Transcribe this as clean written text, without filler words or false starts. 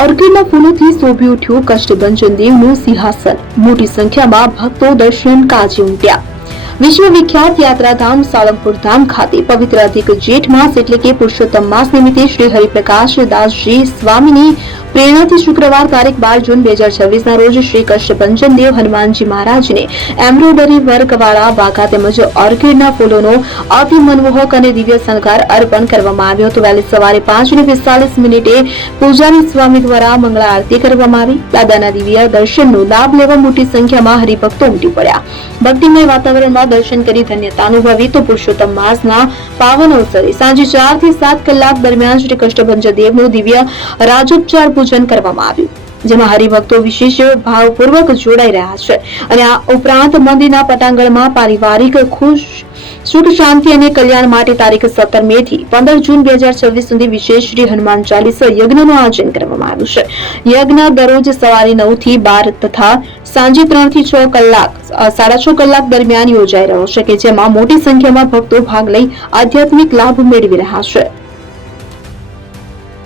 ઓર્કિડના ફૂલોથી શોભી ઉઠ્યું કષ્ટભંજન દેવનું સિંહાસન. મોટી સંખ્યામાં ભક્તો દર્શન કાજે ઉમટ્યા. વિશ્વ વિખ્યાત યાત્રાધામ સાળંગપુર ધામ ખાતે પવિત્ર અધિક જેઠ માસ એટલે કે પુરુષોત્તમ માસ નિમિત્તે શ્રી હરિપ્રકાશ દાસજી સ્વામીની પ્રેરણાથી શુક્રવાર તારીખ 12 જૂન 2026 ના રોજ શ્રી કષ્ટભંજન દેવ હનુમાનજી મહારાજને એમ્બ્રોઇડરી વર્કવાળા વાઘા તેમજ ઓર્કિડના ફૂલોનો અતિ મનમોહક અને દિવ્ય શણગાર અર્પણ કરવામાં આવ્યો હતો. વહેલી સવારે 5:45 પૂજારી સ્વામી દ્વારા મંગળા આરતી કરવામાં આવી. દાદાના દિવ્ય દર્શનનો લાભ લેવા મોટી સંખ્યામાં હરિભક્તો ઉમટી પડ્યા. ભક્તિમય વાતાવરણમાં દર્શન કરી ધન્યતા અનુભવી તો પુરુષોત્તમ માસના પાવન અવસરે સાંજે 4 થી 7 કલાક દરમિયાન શ્રી કષ્ટભંજન દેવનું દિવ્ય રાજોપચાર પૂજન કરવામાં આવ્યું, જેમાં હરિભક્તો વિશેષ ભાવપૂર્વક જોડાઈ રહ્યા છે. અને આ ઉપરાંત મંદિરના પટાંગણમાં પારિવારિક સુખ શાંતિ અને કલ્યાણ માટે તારીખ 17 મે થી 15 જૂન 2026 સુધી વિશેષ શ્રી હનુમાન ચાલીસા યજ્ઞનું આયોજન કરવામાં આવ્યું છે. યજ્ઞ દરરોજ સવારે 9 થી 12 તથા સાંજે 3 થી 6 કલાક 6.5 કલાક દરમિયાન યોજાઈ રહ્યો છે, કે જેમાં મોટી સંખ્યામાં ભક્તો ભાગ લઈ આધ્યાત્મિક લાભ મેળવી રહ્યા છે.